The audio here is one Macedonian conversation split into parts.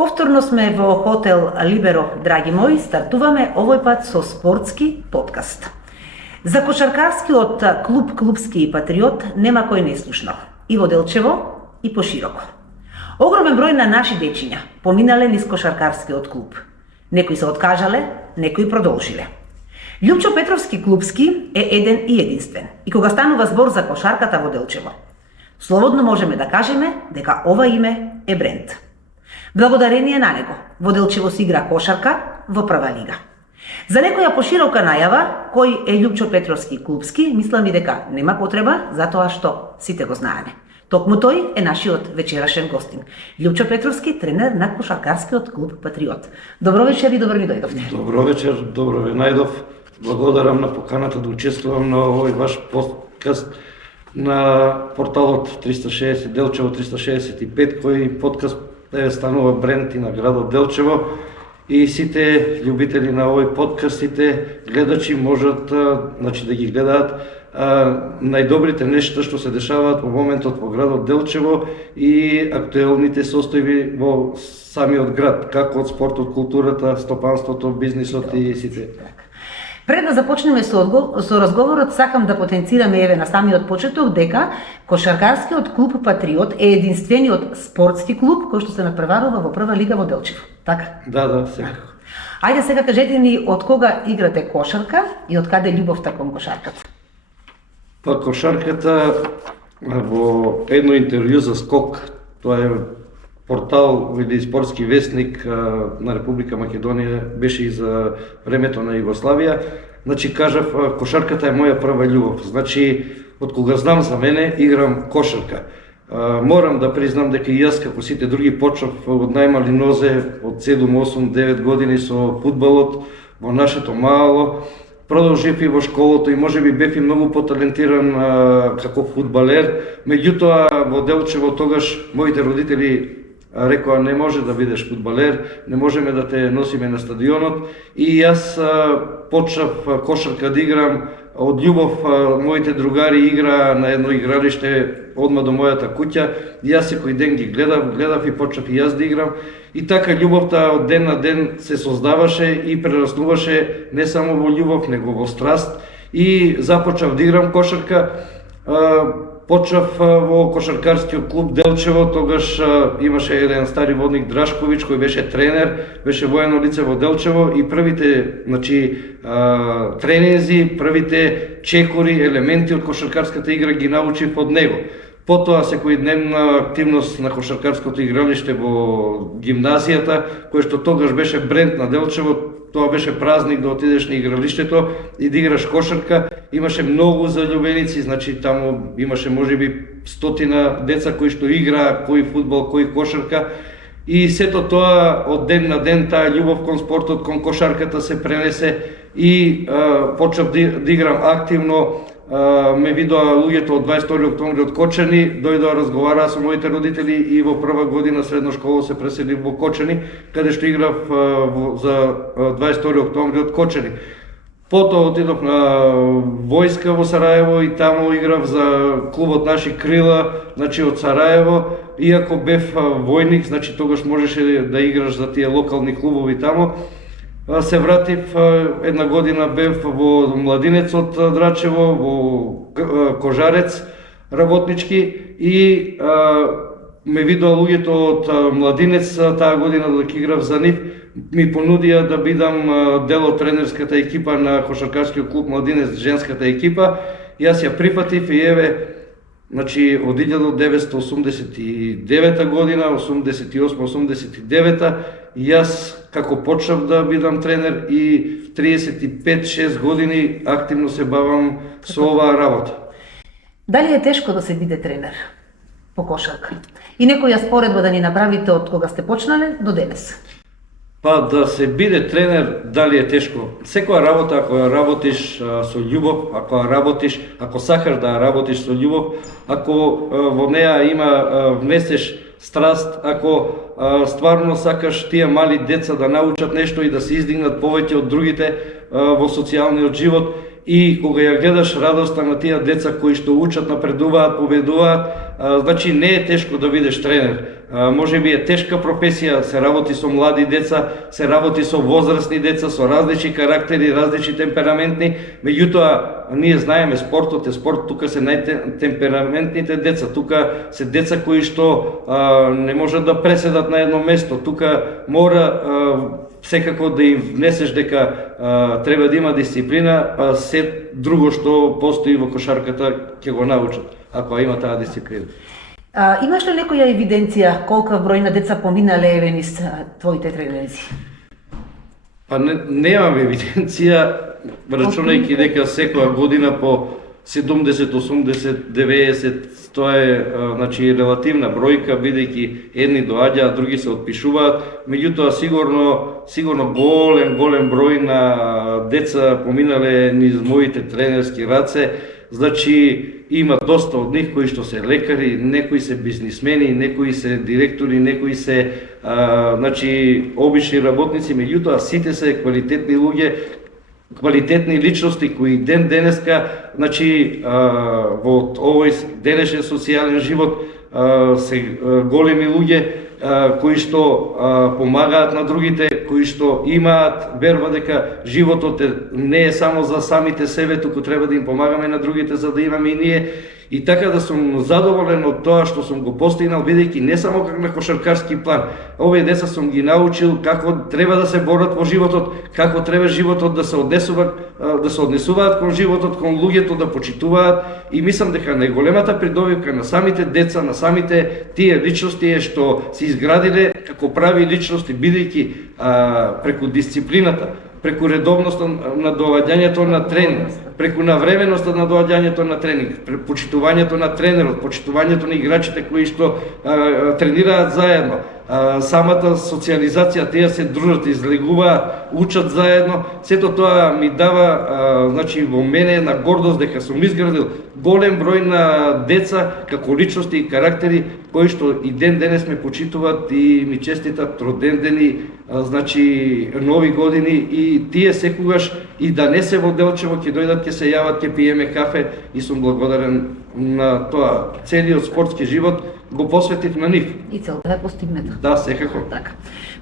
Повторно сме во хотел Либеро, драги мои, стартуваме овој пат со спортски подкаст. За кошаркарскиот клуб Клубски патриот нема кој не слушнал. И во Делчево, и пошироко. Огромен број на наши дечиња поминале низ кошаркарскиот клуб. Некои се откажале, некои продолжиле. Љупчо Петровски Клубски е еден и единствен. И кога станува збор за кошарката во Делчево, слободно можеме да кажеме дека ова име е бренд. Благодарение на него, во Делчево се игра кошарка во прва лига. За некоја поширока најава, кој е Љупчо Петровски Клубски, мислам и дека нема потреба, затоа што сите го знаеме. Токму тој е нашиот вечерашен гостин. Љупчо Петровски, тренер на кошаркарскиот клуб Патриот. Добро вечер и добро ми дојдовте. Добро вечер, добро ви најдов. Благодарам на поканата да учествувам на овој ваш подкаст на порталот 360 Делчево 365, кој подкаст станува бренд и на градот Делчево, и сите љубители на овој подкаст, сите гледачи можат да ги гледаат најдобрите нешта што се дешаваат во моментот во градот Делчево и актуелните состојби во самиот град, како од спортот, културата, стопанството, бизнисот и сите. Пред да започнеме со разговорот, сакам да потенцираме еве на самиот почеток дека кошаркарскиот клуб Патриот е единствениот спортски клуб кој што се надпреварува во прва лига во Делчево. Така? Да, секако. Ајде сега кажете ни од кога играте кошарка и од каде љубовта кон кошарката? Па кошарката во едно интервју за Скок, тоа е портал или спортски вестник на Република Македонија, беше и за времето на Југославија. Значи кажав, кошарката е моја прва љубов. Значи, од кога знам за мене, играм кошарка. Морам да признам дека и јас, како сите други, почнав од најмали нозе, од 7, 8, 9 години со фудбалот во нашето мало. Продолжив и во школото и можеби бев и многу поталентиран како фудбалер. Меѓутоа, во Делчево тогаш моите родители рекоа не може да бидеш фудбалер, не можеме да те носиме на стадионот, и јас почнав кошарка да играм од љубов. Моите другари играа на едно игралиште одма до мојата куќа, и јас секој ден ги гледав и почнав и јас да играм. И така љубовта од ден на ден се создаваше и прераснуваше не само во љубов, него во страст, и започнав да играм кошарка. Почнав во кошаркарскиот клуб Делчево, тогаш имаше еден стари водник Драшковиќ кој беше тренер, беше воено лице во Делчево, и првите, тренинзи, првите чекори, елементи од кошаркарската игра ги научив од него. Потоа секојдневна активност на кошаркарското игралиште во гимназијата, кој што тогаш беше бренд на Делчево. Тоа беше празник да отидеш на игралиштето и да играш кошарка. Имаше многу заљубеници, значи таму имаше можеби 100 деца кои што играа, кој фудбал, кој кошарка. И сето тоа од ден на ден, таа љубов кон спортот, кон кошарката се пренесе, и почнав да играм активно. Ме видоа луѓето од 22 октомври од Кочани, дојдоа, разговараа со моите родители, и во прва година средна школа се преселив во Кочани, каде што играв за 22 октомври од Кочани. Потоа отидов на војска во Сараево и таму играв за клубот Наши крила, значи од Сараево. Иако бев војник, значи тогаш можеше да играш за тие локални клубови таму. Се вратив, една година бев во Младинецот Драчево, во Кожарец работнички, и ме видоа луѓето од Младинец таа година додека играв за нив, ми понудија да бидам дел од тренерската екипа на кошаркарскиот клуб Младинец, женската екипа. Јас ја прифатив, и еве, значи од 1989 година, 88-89, јас како почнав да бидам тренер, и 35-6 години активно се бавам со оваа работа. Дали е тешко да се биде тренер по кошарка? И некоја споредба да ни направите од кога сте почнале до денес? Па да се биде тренер, дали е тешко? Секоја работа, ако ја работиш со љубов, ако сакаш да ја работиш со љубов, ако во неа внесеш страст, ако стварно сакаш тие мали деца да научат нешто и да се издигнат повеќе од другите во социјалниот живот, и кога ја гледаш радоста на тие деца кои што учат, напредуваат, победуваат, значи не е тешко да бидеш тренер. Може би е тешка професија, се работи со млади деца, се работи со возрастни деца, со различни карактери, различни темпераментни, меѓутоа ние знаеме спортот е спорт, тука се најтемпераментните деца, тука се деца кои што не можат да преседат на едно место, тука мора секако да им внесеш дека треба да има дисциплина, па се друго што постои во кошарката ќе го научат, ако има таа дисциплина. Имаш ли некоја евиденција колка број на деца поминале еве низ твоите тренинзи? Па немам евиденција, рачунајќи дека секоја година по 70, 80, 90, тоа е значи релативна бројка, бидејќи едни доаѓаат, други се отпишуваат, меѓутоа сигурно голем број на деца поминале низ моите тренерски раце. Значи има доста од нив кои што се лекари, некои се бизнисмени, некои се директори, некои се значи обични работници, меѓутоа сите се квалитетни луѓе, квалитетни личности кои ден денеска, значи во овој денешен социјален живот се големи луѓе кои што помагаат на другите, кои што имаат верба дека животот не е само за самите себе, туку треба да им помагаме на другите за да имаме и ние. И така да сум задоволен од тоа што сум го постигнал, бидејќи не само како на кошаркарски план. Овие деца сум ги научил како треба да се борат во животот, како треба животот да се однесуваат кон животот, кон луѓето, да почитуваат, и мислам дека најголемата придобивка на самите деца, на самите тие личности е што се изградиле како прави личности, бидејќи преку дисциплината, преку редовноста на доаѓањето на тренинг, преку навременоста на доаѓањето на тренинг, почитувањето на тренерот, почитувањето на играчите кои што тренираат заедно, самата социализација, тие се дружат, излегуваат, учат заедно, сето тоа ми дава значи во мене една гордост дека сум изградил голем број на деца како личности и карактери кои што и ден денес ме почитуваат и ми честитат родендени, значи нови години, и тие секогаш и да не се во Делчево ќе дојдат, ќе се јават, ќе пиеме кафе, и сум благодарен на тоа. Целиот спортски живот го посветив на нив. И целта е постигната. Да, секако. Така.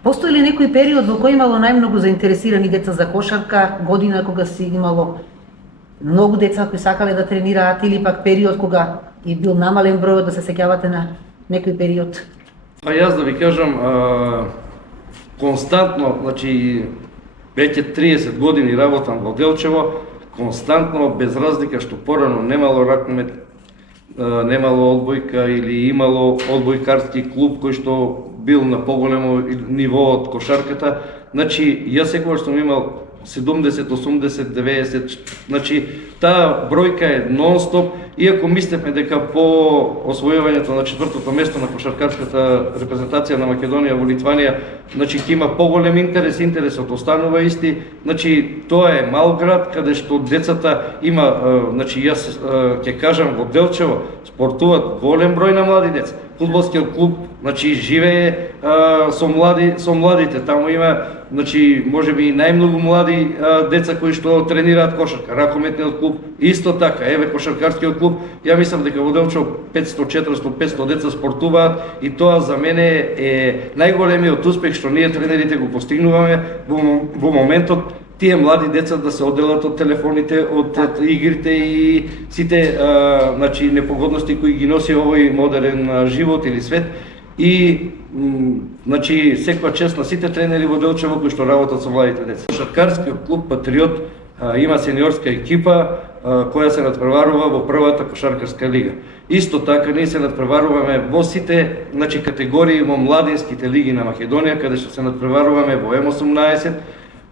Постои ли некој период во кој имало најмногу заинтересирани деца за кошарка, година кога си имало многу деца кои сакале да тренираат, или пак период кога и бил намален бројот, да се сеќавате на некој период? Па јас да ви кажам, константно, значи веќе 30 години работам во Делчево, константно, без разлика што порано немало ракмет, немало одбојка или имало одбојкарски клуб кој што бил на поголемо ниво од кошарката, значи јас секогаш сум имал 70, 80, 90, значи таа бројка е нон-стоп, иако мислевме дека по освојувањето на 4-то место на кошаркарската репрезентација на Македонија во Литванија, значи ќе има поголем интересот останува исти, значи тоа е мал град каде што децата има, значи јас ќе кажам во Делчево спортуваат голем број на млади деца. Фудбалскиот клуб, значи живее со младите, таму има, значи можеби и најмногу млади деца кои што тренираат кошарка. Ракометниот клуб исто така, еве кошаркарскиот клуб, ја мислам дека во Делчево 500, 400, 500 деца спортуваат, и тоа за мене е најголемиот успех што ние тренерите го постигнуваме во моментот тие млади деца да се одделат од телефоните, од игрите и сите значи непогодности кои ги носи овој модерен живот или свет. И значи секоја чест на сите тренери во Делчево кои што работат со младите деца. Кошаркарскиот клуб Патриот има сениорска екипа која се надпреварува во првата кошаркарска лига. Исто така ние се надпреваруваме во сите значи категории во младинските лиги на Македонија, каде што се надпреваруваме во М18,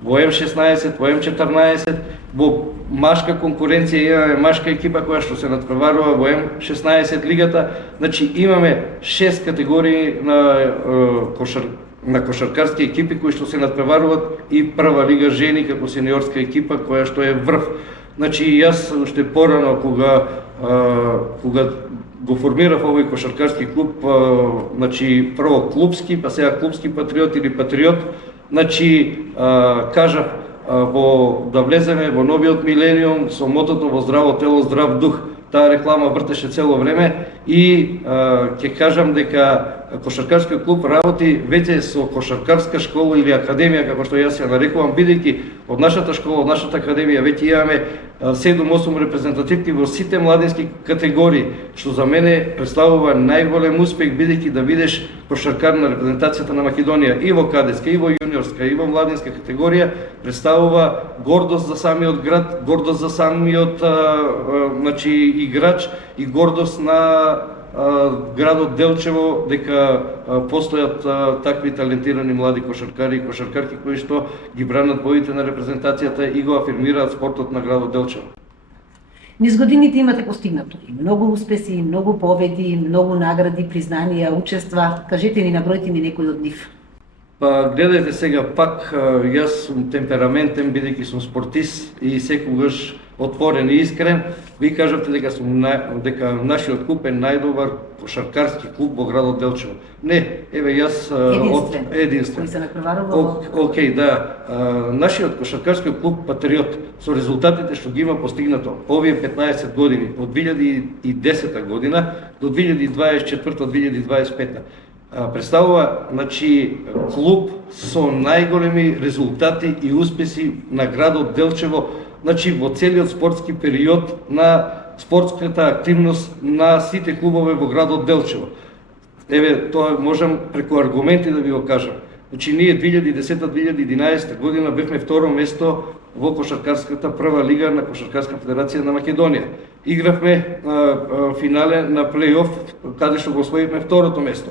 во М16, во М14, во машка конкуренција имаме машка екипа која што се надпреварува во М16 лигата. Значи имаме 6 категории на кошаркарски екипи кои што се надпреваруваат, и прва лига жени како сениорска екипа која што е врв. Значи јас уште порано кога го формирав овој кошаркарски клуб, значи прво клубски, па сега клубски Патриот или Патриот, значи кажав да влеземе во новиот милениум со мотото во здраво тело, здрав дух. Таа реклама вртеше цело време и ќе кажам дека кошаркарскиот клуб работи веќе со кошаркарска школа или академија, како што јас ја нарекувам, бидејќи од нашата школа, од нашата академија веќе имаме 7-8 репрезентативки во сите младински категории, што за мене представува најголем успех, бидејќи да видиш кошаркар на репрезентацијата на Македонија и во кадетска, и во јуниорска, и во младинска категорија, представува гордост за самиот град, гордост за самиот играч и гордост на градот Делчево дека постојат такви талентирани млади кошаркари и кошаркарки кои што ги бранат боите на репрезентацијата и го афирмираат спортот на градот Делчево. Низ годините имате постигнато и многу успеси, многу победи, многу награди, признанија, учества. Кажете ни, набројте ми некои од нив. Па гледајте сега, пак јас сум темпераментен бидејќи сум спортист и секогаш отворен и искрен. Ви кажавте дека нашиот клуб е најдобар кошаркарски клуб во градот Делчево. Не, еве јас единствен. Кој се накрварува? Океј, да. Нашиот кошаркарски клуб Патриот со резултатите што ги има постигнато овие 15 години од 2010 година до 2024-2025 представува клуб со најголеми резултати и успеси на градот Делчево, во целиот спортски период на спортската активност на сите клубови во градот Делчево. Еве, тоа можам преку аргументи да ви го кажам. Ние 2010-2011 година бевме второ место во кошаркарската прва лига на Кошаркарска федерација на Македонија. Игравме финале на плей-оф, каде што го освоивме второто место.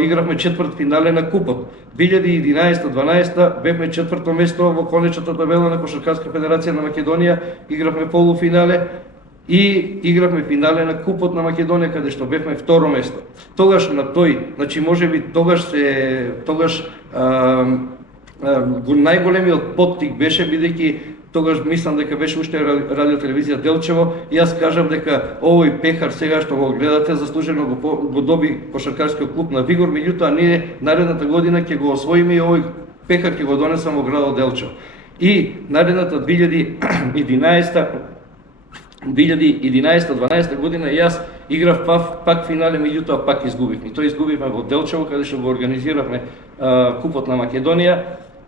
Игравме четврт финале на купот. 2011-12 бевме четврто место во конечната табела на Кошаркарска федерација на Македонија, игравме полуфинале и игравме финале на купот на Македонија каде што бевме второ место. Тогаш на тој, можеби тогаш најголемиот поттик беше бидејќи тогаш мислам дека беше уште радиотелевизија Делчево и јас кажав дека овој пехар сега што го гледате заслужено го доби кошаркарскиот клуб на Вигор, меѓутоа ние наредната година ќе го освоиме и овој пехар ќе го донесам во градот Делчево. И наредната 2011-12 година јас играв пак финале, меѓутоа пак изгубивме. Тоа изгубивме во Делчево каде што го организиравме купот на Македонија.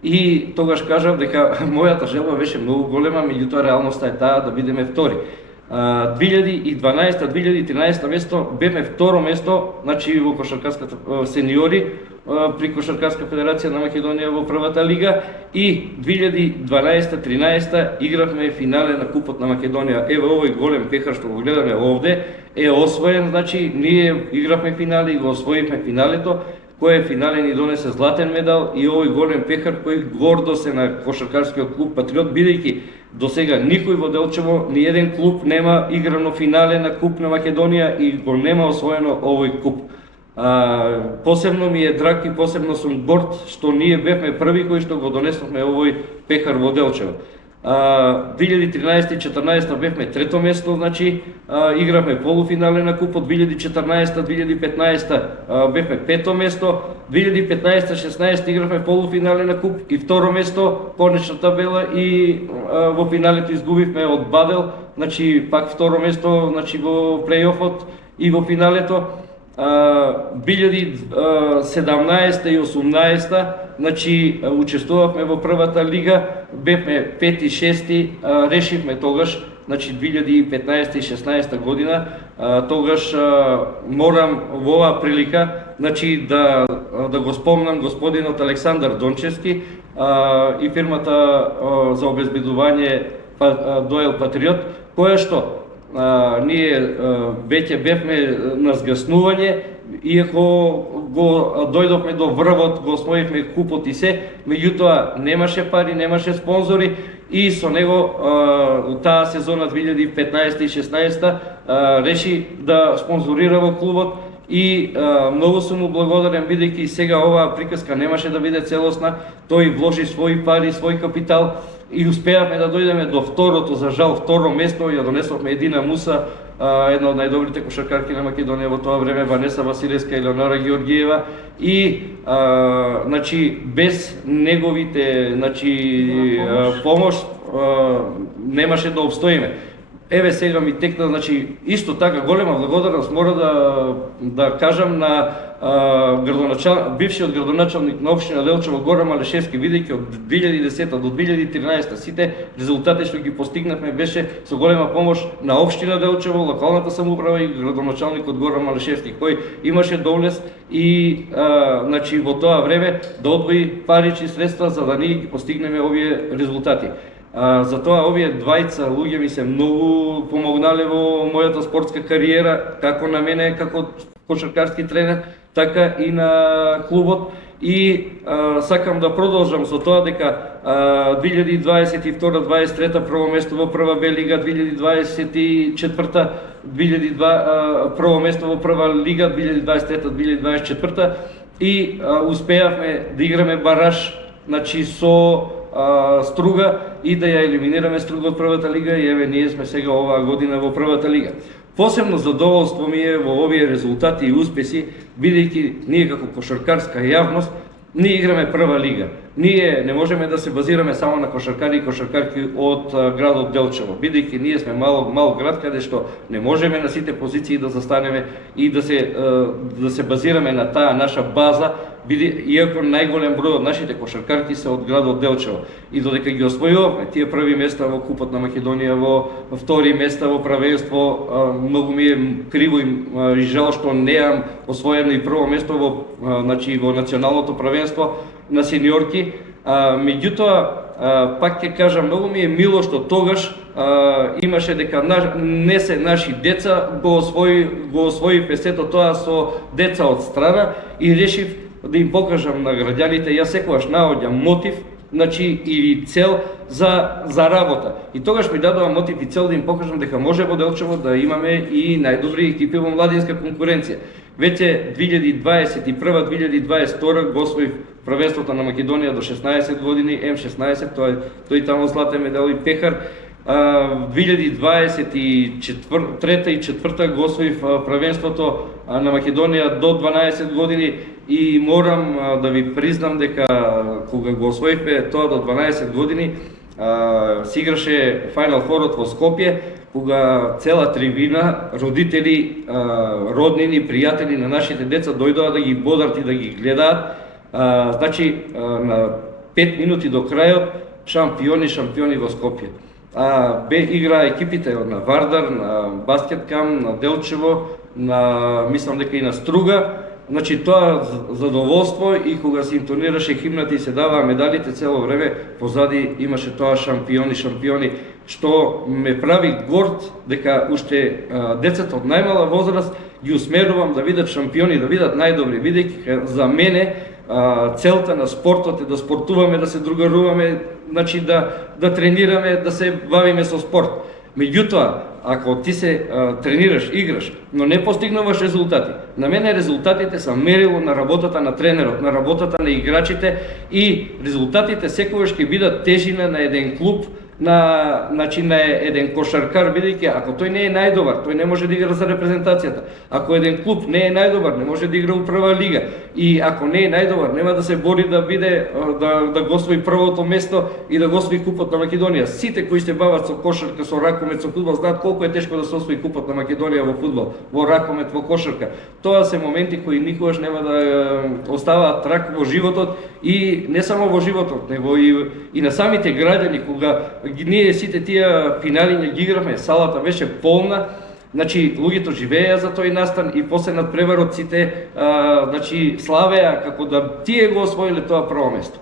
И тогаш кажав дека мојата желба беше многу голема, меѓутоа реалноста е таа да бидеме втори. 2012-2013 место бевме второ место, во кошаркарската сениори при Кошаркарска федерација на Македонија во првата лига и 2012-13 игравме финале на купот на Македонија. Еве овој голем пехар што го гледаме овде е освоен, ние игравме финале и го освоивме финалето, кој финале ни донесе златен медал и овој голем пехар кој гордо се на кошаркарскиот клуб Патриот, бидејќи до сега никој во Делчево, ни еден клуб нема играно финале на Куп на Македонија и го нема освоено овој куп. Посебно ми е драг и посебно сум горд што ние бевме први кои што го донесовме овој пехар во Делчево. 2013-2014 бевме трето место, игравме полуфинале на купот. 2014-2015 бевме пето место. 2015-16 игравме полуфинале на куп и второ место, конечна табела и во финалето изгубивме од Бадел, пак второ место во плей-офот и во финалето. 2017 и 2018 учествувавме во првата лига, бевме 5 и 6, решивме тогаш, 2015 и 16 година, тогаш морам во оваа прилика да го спомнам господинот Александар Дончевски и фирмата за обезбедување Доел Патриот, која што ние веќе бевме на згаснување, иако го дојдовме до врвот, го освоивме купот и се, меѓутоа немаше пари, немаше спонзори и со него таа сезона 2015 и 16 реши да спонзорира во клубот и многу сум му благодарен бидејќи сега оваа приказка немаше да биде целосна, тој вложи своји пари, свој капитал и успеавме да дојдеме до второто, за жал второ место, ја донесовме Едина Муса, една од најдобрите кошаркарки на Македонија во тоа време, Ванеса Василевска и Елеонора Георгиева, и значи без неговите помош немаше да обстоиме. Еве сега ми текна, значи исто така голема благодарност мора да кажам на бившиот градоначалник на општина Делчево Горан Малешевски, бидејќи од 2010 до 2013 сите резултати што ги постигнавме беше со голема помош на општина Делчево, локалната самоуправа и градоначалникот Горан Малешевски, кој имаше доблест и значи во тоа време да одвои парични средства за да ние ги постигнеме овие резултати. Затоа овие двајца луѓе ми се многу помогнале во мојата спортска кариера, како на мене како кошаркарски тренер, така и на клубот, и сакам да продолжам со тоа дека 2022-2023 прво место во прва Б лига, 2024 прво место во прва лига, 2023-2024 и успеавме да играме бараж, значи со Струга и да ја елиминираме Струга од првата лига, и еве ние сме сега оваа година во првата лига. Посебно задоволство ми е во овие резултати и успеси, бидејќи ние како кошаркарска јавност ние играме прва лига. Ние не можеме да се базираме само на кошаркари и кошаркарки од градот Делчево, бидејќи ние сме мал град каде што не можеме на сите позиции да застанеме и да се базираме на таа наша база, иако најголем број од нашите кошаркарки се од градот Делчево. И додека ги освојувавме тие први места во Купот на Македонија, во втори места во правенство, многу ми е криво и жал што неам освоено и прво место во националното правенство на сениорки. Меѓутоа, пак ќе кажам, многу ми е мило што тогаш имаше дека не се наши деца, го освоивме сето тоа со деца од страна и решив да им покажам на граѓаните. Јас секогаш наоѓам мотив, значи и цел за работа. И тогаш ми дадува мотив и цел да им покажам дека може во Делчево да имаме и најдобри екипи во младинска конкуренција. Веќе 2021-2022 го освоив првенството на Македонија до 16 години, М16, тој таму златен медал и пехар. 2023 и 2024 го освоив првенството на Македонија до 12 години и морам да ви признам дека кога го освоивме тоа до 12 години се играше Final Four во Скопје, кога цела трибина, родители, роднини, пријатели на нашите деца дојдоа да ги бодат и да ги гледаат. Значи на 5 минути до крајот шампиони во Скопје. Игра екипите на Вардар, на Баскеткам, на Делчево, мислам дека и на Струга. Значи тоа задоволство, и кога се интонираше химната и се даваа медалите цело време, позади имаше тоа шампиони, што ме прави горд дека уште децата од најмала возраст ги усмерувам да бидат шампиони, да бидат најдобри, бидејќи за мене целта на спортот е да спортуваме, да се другаруваме, значи да тренираме, да се бавиме со спорт. Меѓутоа, ако ти се тренираш, играш, но не постигнуваш резултати, на мене резултатите се мерило на работата на тренерот, на работата на играчите, и резултатите секогаш ќе бидат тежина на еден клуб, на еден кошаркар, бидејќи ако тој не е најдобар, тој не може да игра за репрезентацијата. Ако еден клуб не е најдобар, не може да игра у прва лига. И ако не е најдобар, нема да се бори да биде да го освои првото место и да го освои Купот на Македонија. Сите кои се бават со кошарка, со ракомет, со фудбал, знаат колку е тешко да се освои Купот на Македонија во фудбал, во ракомет, во кошарка. Тоа се моменти кои никогаш нема да оставаат трак во животот, и не само во животот, него и на самите граѓани. Кога ние сите тие финали ги игравме, салата беше полна, значи луѓето живееа за тој настан, и после над преварот сите славеа како да тие го освоиле тоа прво место.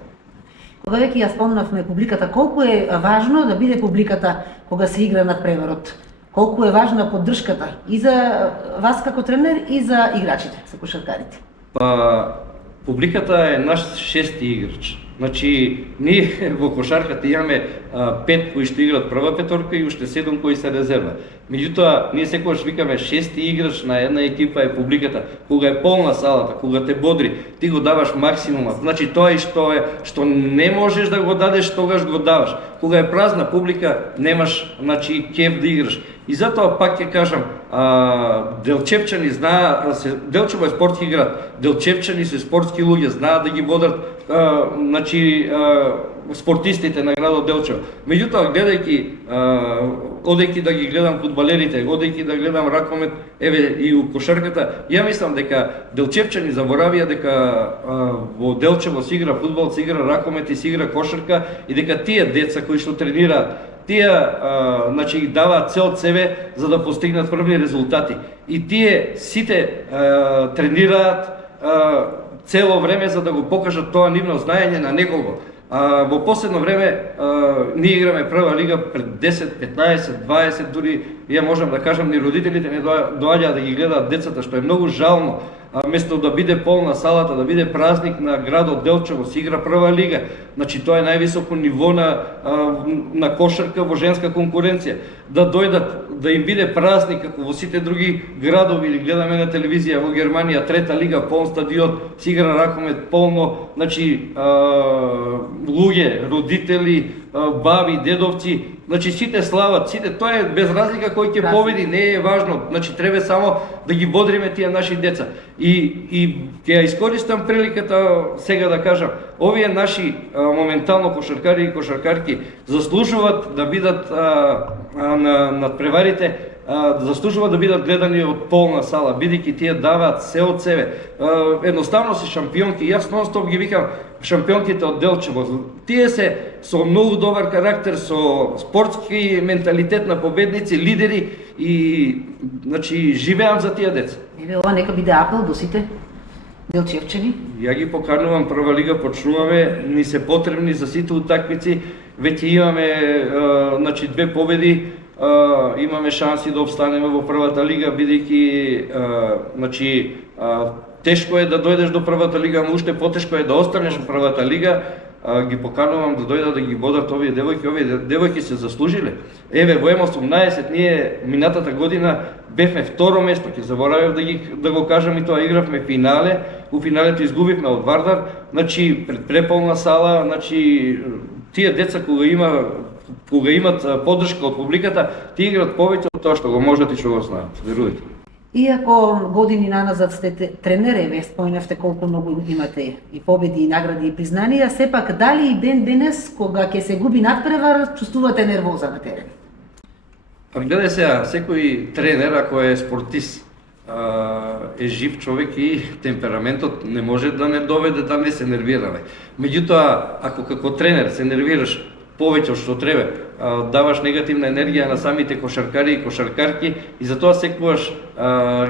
Кога веќе ја спомнавме публиката, колку е важно да биде публиката кога се игра над преварот? Колку е важна поддршката и за вас како тренер и за играчите, за кошаркарите? Публиката е наш шести играч. Значи, ние во кошарката имаме 5 кои што играат прва петорка и уште 7 кои се резерва. Меѓутоа, ние секогаш викаме шести играч на една екипа е публиката. Кога е полна салата, кога те бодри, ти го даваш максимумот. Значи тоа и што не можеш да го дадеш, тогаш го даваш. Кога е празна публика, немаш кеф да играш. И затоа пак ќе кажам, Делчевчани Делчево е спортски град. Делчевчани се спортски луѓе, знаат да ги водат спортистите на градот Делчево. Меѓутоа, одејќи да ги гледам фудбалерите, одејќи да гледам ракомет, еве и у кошарката, ја мислам дека Делчевчани заборавија дека во Делчево се игра фудбал, се игра ракомет и се игра кошарка и дека тие деца кои што тренираат, тие даваат се од себе за да постигнат првни резултати. И тие сите тренираат цело време за да го покажат тоа нивно знаење на некого. Во последно време ние играме прва лига пред 10, 15, 20, дури ја можам да кажам ни родителите не доаѓаат да ги гледаат децата, што е многу жално. Место да биде полна салата, да биде празник на градот Делчево, се игра прва лига. Значи тоа е највисоко ниво на кошарка во женска конкуренција. Да дојдат, да им биде празник како во сите други градови, или гледаме на телевизија во Германија, трета лига, полн стадион, се игра ракомет полно, значи луѓе, родители, баби, дедовци, значи сите слават, сите, тоа е без разлика кој ќе победи, не е важно, значи треба само да ги бодриме тие наши деца. И ќе ја искористам приликата сега да кажам, овие наши моментално кошаркари и кошаркарки заслужуваат да бидат над преварите, заслужуваат да бидат гледани од полна сала, бидејќи тие даваат се од себе. Едноставно се шампионки, јас нон-стоп ги викам шампионките од Делчево. Тие се со многу добар карактер, со спортски менталитет на победници, лидери и значи живеам за тие деца. Еве ова нека биде апел до сите делчевчани. Ја ги поканувам, прва лига почнуваме, ни се потребни за сите утакмици, веќе имаме значи две победи, имаме шанси да обстанеме во првата лига, бидејќи значи тешко е да дојдеш до првата лига, но уште потешко е да останеш во првата лига. Ги поканувам да дојдат да ги бодат овие девојки се заслужиле. Еве во М18 ние минатата година бевме второ место, ќе заборавив да го кажам и тоа, игравме финале, у финалето изгубивме од Вардар, значи пред преполна сала, значи тие деца кога имат поддршка од публиката, тие играат повеќе од тоа што го можат и што го знаат, верувате. Иако години наназад сте тренер, ве споменавте колку многу имате и победи, и награди, и признанија, сепак дали и ден денес, кога ќе се губи надпревар, чувствувате нервоза на терен? Гледај сега, секој тренер, ако е спортист, е жив човек и темпераментот не може да не доведе да не се нервираме. Меѓутоа, ако како тренер се нервираш повеќе од што треба, даваш негативна енергија на самите кошаркари и кошаркарки и затоа секогаш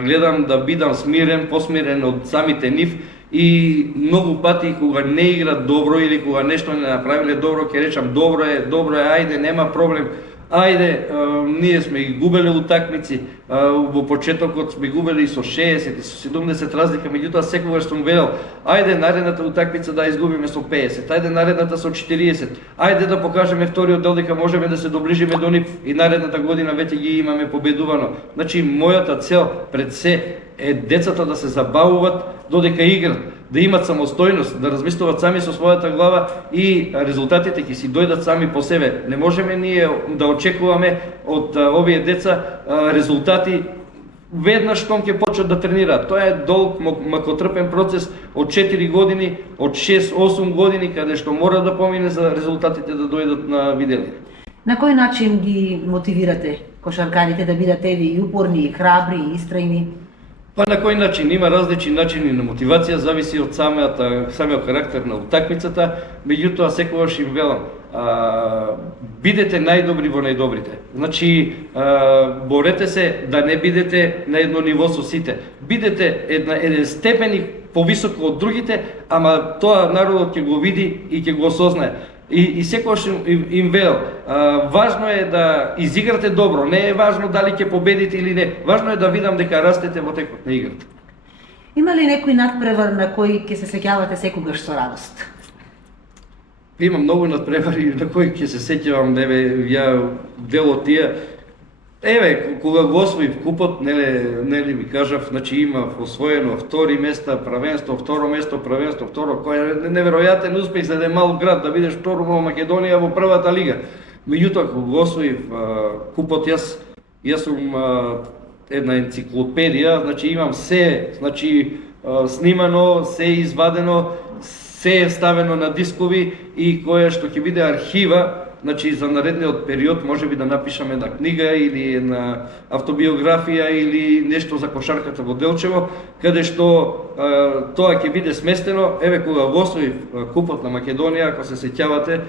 гледам да бидам смирен, посмирен од самите нив и многу пати кога не играат добро или кога нешто не направиле добро, ќе речам добро е, ајде, нема проблем. Ајде, ние сме ги губели утакмици, во почетокот сме губели со 60 и со 70 разлика, меѓутоа секогаш сум велел, ајде наредната утакмица да изгубиме со 50, ајде наредната со 40, ајде да покажеме вториот дел дека можеме да се доближиме до нив и наредната година веќе ги имаме победувано. Значи, мојата цел пред се е децата да се забавуваат додека играат, да имат самостојност, да размислуваат сами со својата глава и резултатите ќе си дојдат сами по себе. Не можеме ние да очекуваме од овие деца резултати веднаш кога ќе почнат да тренираат. Тоа е долг, макотрпен процес од 4 години, од 6-8 години, каде што мора да помине за резултатите да дојдат на виделие. На кој начин ги мотивирате кошаркарите да бидат и упорни, и храбри, и истрајни? Па на кој начин? Има различни начини на мотивација, зависи од самиот карактер на утакмицата, меѓутоа секогаш им велам, бидете најдобри во најдобрите. Значи, борете се да не бидете на едно ниво со сите. Бидете еден степени повисоко од другите, ама тоа народот ќе го види и ќе го осознае. И секогаш им велел, важно е да изиграте добро, не е важно дали ќе победите или не, важно е да видам дека растете во текот на играта. Има ли некој надпревар на кој ќе се сеќавате секогаш со радост? Има многу надпревари на кои ќе се сеќавам, ја дел од тие. Еве, кога го освоив купот, нели ви кажав, значи има освоено втори места, првенство, второ место, првенство, второ, кој е неверојатен успех за еден мал град да бидеш второ во Македонија во првата лига. Меѓутоа, кога го освоив купот, јас сум една енциклопедија, значи имам се, значи снимано, се извадено, се е ставено на дискови и кое што ќе биде архива. Значи, за наредниот период може би да напишаме една книга или една автобиографија или нешто за кошарката во Делчево, каде што тоа ќе биде сместено. Еве, кога го освоив купот на Македонија, ако се сеќавате,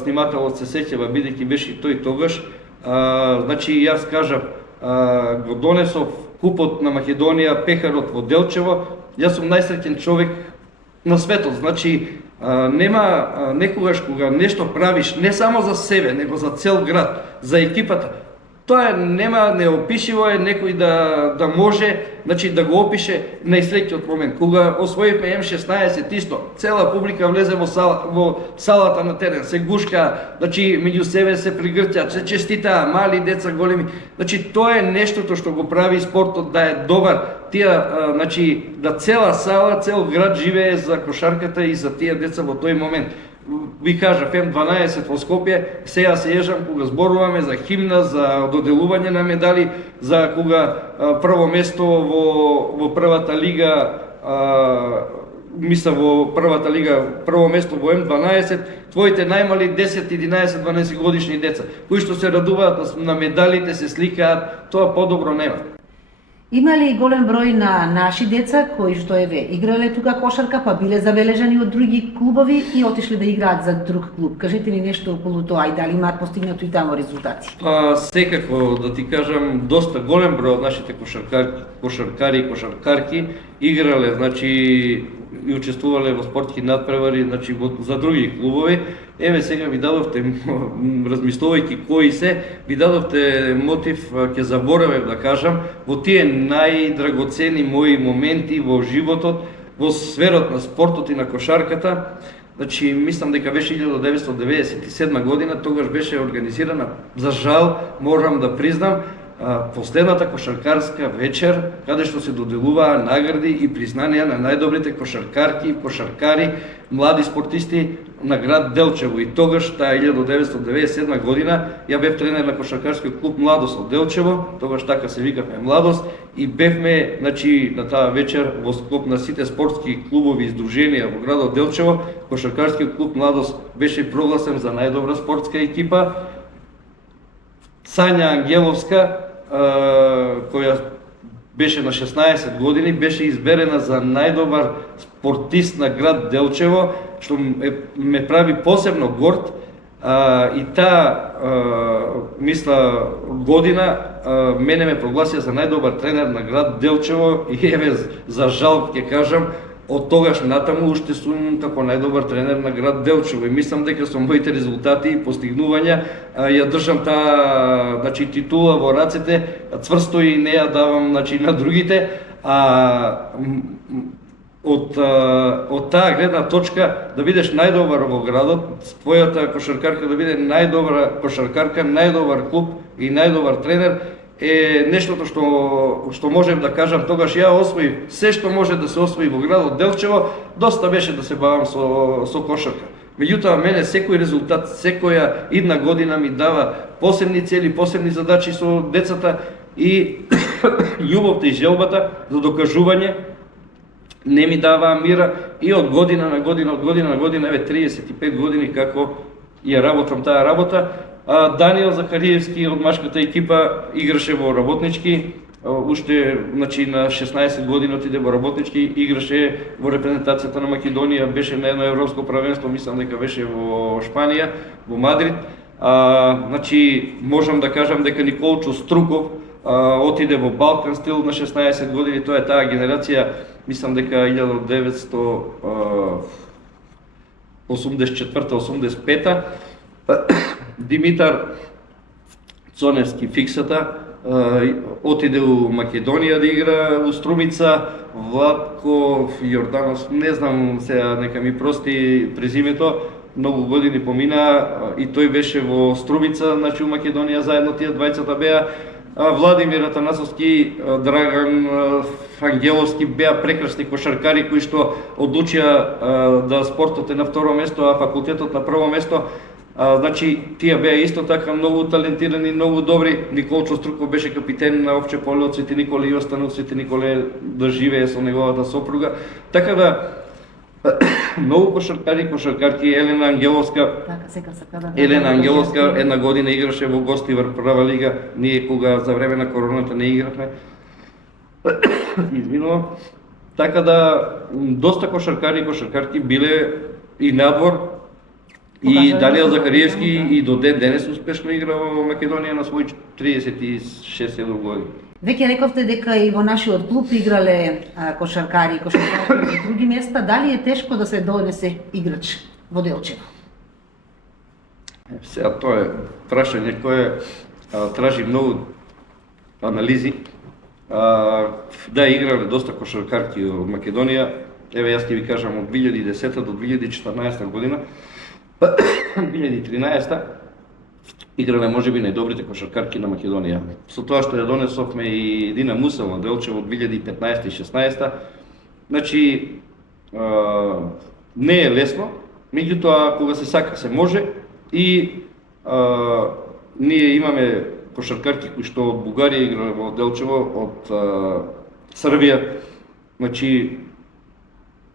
снимателот се сеќава, бидејќи беше и тој тогаш, значи јас кажав, го донесов купот на Македонија, пехарот во Делчево, јас сум најсреќен човек на светот. Значи, нема некогаш кога нешто правиш не само за себе, него за цел град, за екипата. Тоа нема неопишиво е некој да може, значи да го опише најсреќниот момент. Кога освоивме М16 исто, цела публика влезе во салата на терен, се гушка, значи меѓу себе се пригртјат, се честитаа, мали деца, големи. Значи тоа е нештото што го прави спортот да е добар. Тие, значи да цела сала, цел град живее за кошарката и за тие деца во тој момент. Ви кажав, М12 во Скопје, сега се ежам кога зборуваме за химна, за доделување на медали, за кога прво место во првата лига, мисля во првата лига, прво место во М12, твоите најмали 10, 11, 12 годишни деца, кои што се радуваат на медалите, се сликаат, тоа подобро нема. Има ли голем број на наши деца кои што играле тука кошарка, па биле забележани од други клубови и отишле да играат за друг клуб? Кажете ни нешто околу тоа и дали имаат постигнато и таму резултати? Секако, да ти кажам, доста голем број од нашите кошаркари и кошаркарки играле, значи и учествувале во спортски надпревари, значи за други клубови. Еве сега ви дадовте, размислувајќи кои се, ви дадовте мотив, ќе заборавев да кажам, во тие најдрагоцени мои моменти во животот, во сферот на спортот и на кошарката. Значи, мислам дека беше 1997 година, тогаш беше организирана, за жал, морам да признам, последната кошаркарска вечер, каде што се доделуваа награди и признанија на најдобрите кошаркарки и кошаркари, млади спортисти на град Делчево. И тогаш, таа 1997 година, ја бев тренер на кошаркарскиот клуб Младост од Делчево, тогаш така се викавме Младост, и бевме, значи, на таа вечер во склоп на сите спортски клубови и издруженија во градот Делчево, кошаркарскиот клуб Младост беше прогласен за најдобра спортска екипа. Сања Ангеловска, која беше на 16 години, беше изберена за најдобар спортист на град Делчево, што ме прави посебно горд. И таа, мисла, година мене ме прогласија за најдобар тренер на град Делчево и еве, за жал ќе кажам, од тогаш натаму уште сум како најдобар тренер на град Делчево и мислам дека со моите резултати и постигнувања ја држам таа, значи, титула во рацете, цврсто и не ја давам, значи, на другите. Од таа гледна точка да бидеш најдобар во градот, твојата кошаркарка да биде најдобра кошаркарка, најдобар клуб и најдобар тренер, е нештото што можем да кажам. Тогаш ја освоив се што може да се освои во градот Делчево, доста беше да се бавам со кошарка. Меѓутоа, мене секој резултат, секоја идна година ми дава посебни цели, посебни задачи со децата и љубовта и желбата за докажување не ми даваа мира и од година на година, еве 35 години како ја работам таа работа. Даниел Захариевски од машката екипа играше во работнички, уште, значи, на 16 години отиде во работнички, играше во репрезентацијата на Македонија, беше на едно европско првенство, мислам дека беше во Шпанија, во Мадрид. Значи, можам да кажам дека Николчо Струков отиде во Балкан стил на 16 години, тоа е таа генерација, мислам дека 1984-85. Димитар Цоневски Фиксата отиде у Македонија да игра у Струмица. Владко Јорданов, не знам сега, нека ми прости презимето, многу години поминаа и тој беше во Струбица, значи у Македонија заедно тие двајцата беа. Владимир Атанасовски, Драган Ангеловски беа прекрасни кошаркари кои што одлучија да спортот е на второ место, а факултетот на прво место. Значи, тие беа исто така многу талентирани, многу добри. Николчо Струков беше капитен на опче поле од Свети Николе и останал Свети Николе да живее со неговата сопруга. Така да, многу кошаркари, кошаркарки, Елена Ангеловска. Елена Ангеловска една година играше во гости врз прва лига, ние кога за време на короната не игравме. Извинувам. Така да, доста кошаркари и кошаркарки биле и надвор. И Даниел Захариевски и до ден денес успешно игра во Македонија на своји 36 години. Веќе рековте дека и во нашиот клуб играле кошаркари и кошаркарки во други места. Дали е тешко да се донесе играч во Делчево? Сега тоа е прашање кое тражи многу анализи. Да, играле доста кошаркарки од Македонија. Еве јас ќе ви кажам од 2010 до 2014 година. 2013 играле можеби најдобрите кошаркарки на Македонија. Со тоа што ја донесовме и Дина Мусел на Делчево од 2015 и 16. Значи не е лесно, меѓутоа кога се сака се може и ние имаме кошаркарки кои што од Бугарија играле во Делчево, од Србија. Значи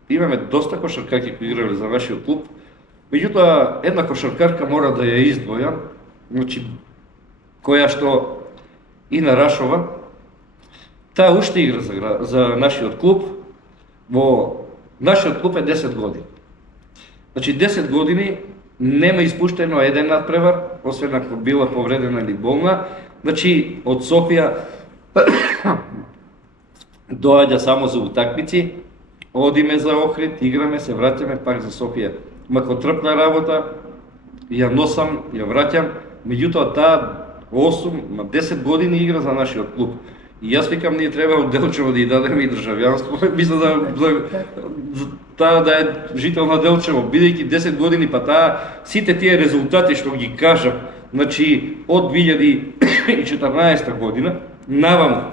имаме доста кошаркарки кои играле за нашиот клуб. Меѓутоа, една кошаркарка мора да ја издвоја, значи, која што Ина Рашова, таа уште игра за нашиот клуб, во нашиот клуб е 10 години. Значи, 10 години нема испуштено еден надпревар, освен ако била повредена или болна. Значи, од Софија доаѓа само за утакмици, одиме за Охрид, играме, се враќаме пак за Софија. Макотрпна работа, ја носам, ја враќам, меѓутоа таа 8-10 години игра за нашиот клуб. И јас викам, ние треба од Делчево да ја дадеме и државјанство, мислам за таа да е жител на Делчево, бидејќи 10 години, па таа сите тие резултати што ги кажав, значи од 2014 година, наваму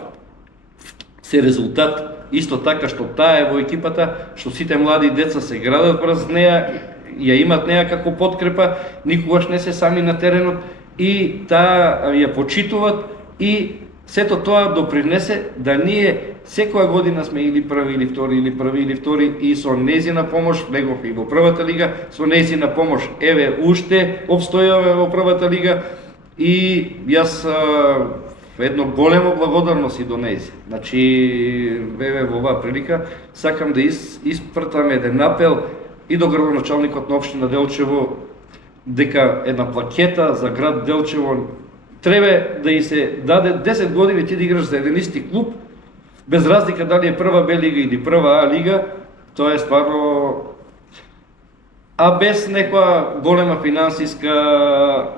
се резултат исто така што таа е во екипата, што сите млади деца се градат врз неа, ја имат неа како подкрепа, никогаш не се сами на теренот и таа ја почитуваат и сето тоа допринесе да ние секоја година сме или први или втори или први или втори и со нејзина помош влегов и во првата лига, со нејзина помош еве уште обстојуваме во првата лига и јас едно големо благодарност и до нејзи. Значи, еве во оваа прилика сакам да испртам еден апел и до градоначалникот на општина Делчево дека една плакета за град Делчево треба да и се даде 10 години ти да играш за еден исти клуб, без разлика дали е прва Б лига или прва А лига, тоа е стварно, а без некоја голема финансиска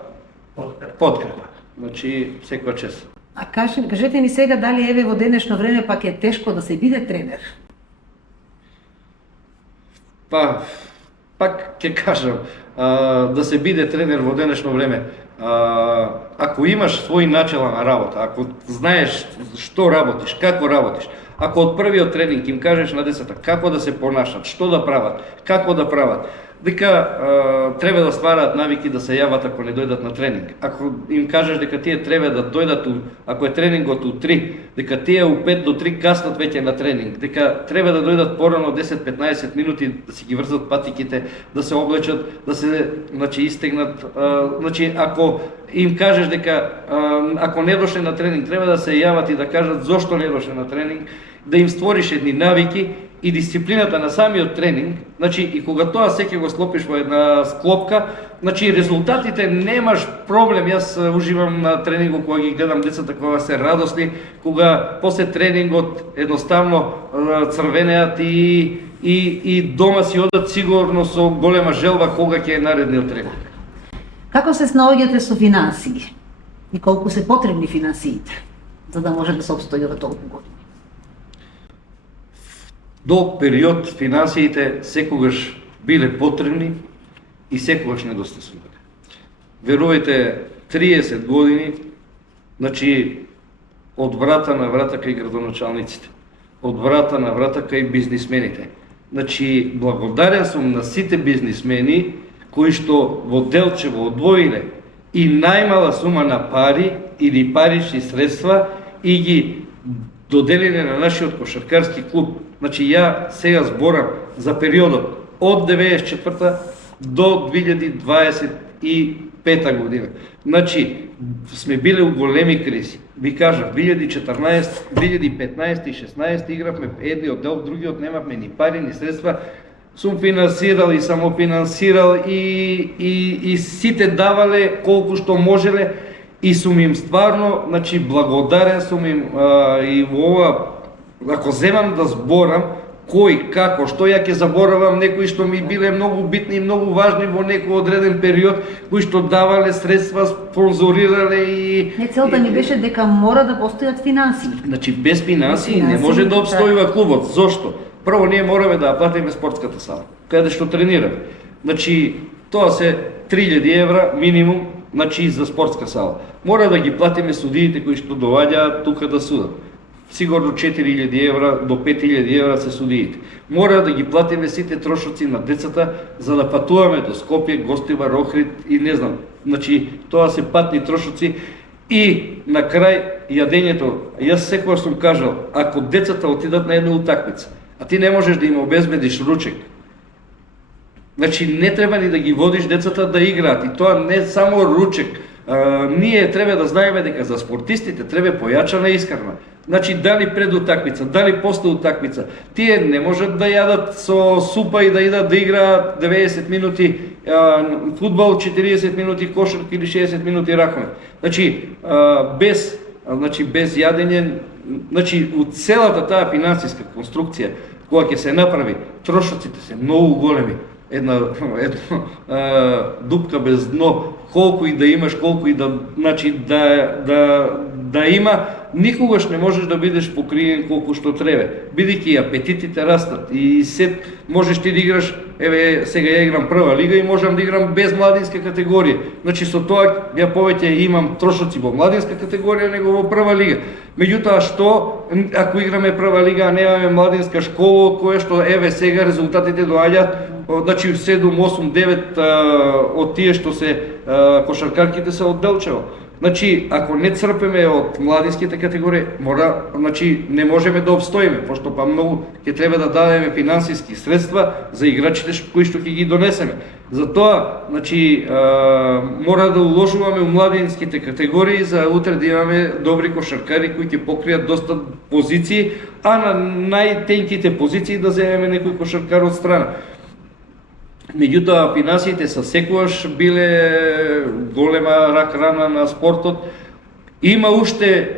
подкрепа. Значи, секоја чест. А кажете ни сега дали еве во денешно време пак е тешко да се биде тренер? Пак ќе кажам, да се биде тренер во денешно време. Ако имаш свој начела на работа, ако знаеш што работиш, како работиш, ако од првиот тренинг им кажеш на децата како да се понашат, што да прават, како да прават, дека треба да ствараат навики да се јават ако не дојдат на тренинг. Ако им кажеш дека тие треба да дојдат, ако е тренингот у 3, дека тие у 5 до 3 каснат веќе на тренинг, дека треба да дојдат порано 10-15 минути да си ги врзат патиките, да се облечат, да се истегнат. Значи, ако им кажеш дека ако не дошле на тренинг, треба да се јават и да кажат зошто не дошле на тренинг, да им створиш едни навики и дисциплината на самиот тренинг, значи и кога тоа секој го склопиш во една склопка, значи резултатите немаш проблем. Јас уживам на тренингот кога ги гледам децата кога се радосни, кога после тренингот едноставно црвенеат и дома си одат сигурно со голема желба кога ќе е наредниот тренинг. Како се снаоѓате со финансии и колку се потребни финансиите за да може да се обстојува толку години? Долг период финансиите секогаш биле потребни и секогаш недостиг сум. Верувајте, 30 години, значи, од врата на врата кај градоначалниците, од врата на врата кај бизнисмените. Значи, благодарен сум на сите бизнисмени кои што во Делчево одвоиле и најмала сума на пари или парични средства и ги доделиле на нашиот кошаркарски клуб. Значи, ја сега зборам за периодот од 1994 до 2025 година. Значи, сме биле у големи кризи. Ви кажав, 2014, 2015 и 2016 игравме едни оддел, другиот немавме ни пари, ни средства. Сум финансирал и самофинансирал и сите давале колку што можеле и сум им стварно, значи, благодарен сум им и во ова, ако земам да зборам, кој, како, што ја ќе заборавам некои што ми биле многу битни и многу важни во некој одреден период, кои што давале средства, спонзорирале и... Не, целта ми беше дека мора да постојат финансии. Значи, без финансии не може да обстојува клубот. Зошто? Прво, ние мораме да ја платиме спортската сала, каде што тренираме. Значи, тоа се 3000 евра минимум, значи, за спортска сала. Мора да ги платиме судиите кои што доаѓаат тука да судат. Сигурно 4000 евра до 5000 евра се судиите. Мора да ги платиме сите трошоци на децата за да патуваме до Скопје, Гостивар, Охрид и не знам. Значи, тоа се патни трошоци и на крај јадењето. Јас секогаш сум кажал, ако децата отидат на една утакмица, а ти не можеш да им обезбедиш ручек, значи не треба ни да ги водиш децата да играат. И тоа не само ручек. Ние треба да знаеме дека за спортистите треба појачана исхрана. Значи, дали пред утакмица, дали после утакмица, тие не можат да јадат со супа и да идат да играат 90 минути фудбал, 40 минути кошарка или 60 минути ракмет. Значи, без јадење, значи, у целата таа финансиска конструкција, кога ќе се направи, трошоците се многу големи. Една дупка без дно, колку и да имаш, колку и да, значи, да има, никогаш не можеш да бидеш покриен колку што треба, бидејќи апетитите растат и се можеш ти да играш, еве сега ја играм прва лига и можам да играм без младинска категорија. Значи со тоа ја повеќе имам трошоци во младинска категорија него во прва лига. Меѓутоа што ако играме прва лига, а немаме младинска школа од која што еве сега резултатите доаѓаат, значи 7, 8, 9 од тие што се кошаркарките се од Делчево. Значи, ако не црпеме од младинските категории, мора, значи, не можеме да обстоиме, пошто па многу ќе треба да дадеме финансиски средства за играчите кои што ќе ги донесеме. Затоа, значи, мора да уложуваме у младинските категории за утре да имаме добри кошаркари кои ќе покријат доста позиции, а на најтенките позиции да земеме некој кошаркар од страна. Меѓутоа, финансиите са секогаш биле голема рак рана на спортот. Има уште,